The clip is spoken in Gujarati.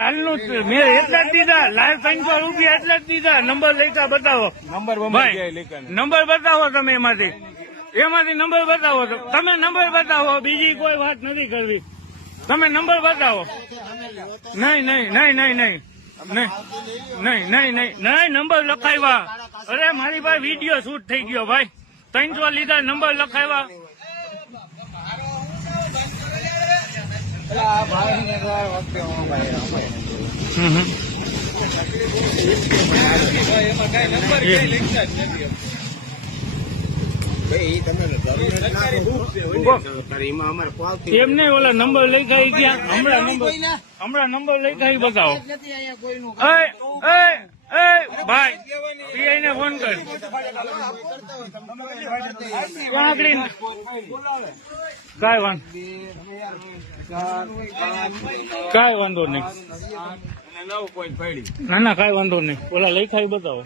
હાલનું મેં એટલા જ દીધા, લાલ 300 રૂપિયા એટલા જ દીધા. નંબર લખ્યા બતાવો. ભાઈ નંબર બતાવો તમે એમાંથી નંબર બતાવો. તમે નંબર બતાવો, બીજી કોઈ વાત નથી કરવી. તમે નંબર બતાવો. નહીં નંબર લખાવ્યા. અરે મારી પાસે વિડીયો શૂટ થઈ ગયો ભાઈ. 300 લીધા, નંબર લખાવ્યા. એમને ઓલા નંબર લખાઈ ગયા. હમણાં નંબર લખાઈ બતાવો. ભાઈ પીઆઈ ને ફોન કર. કાંઈ વાંધો નહીં. ના કાંઈ વાંધો નહીં. ઓલા લખાઈ બતાવો.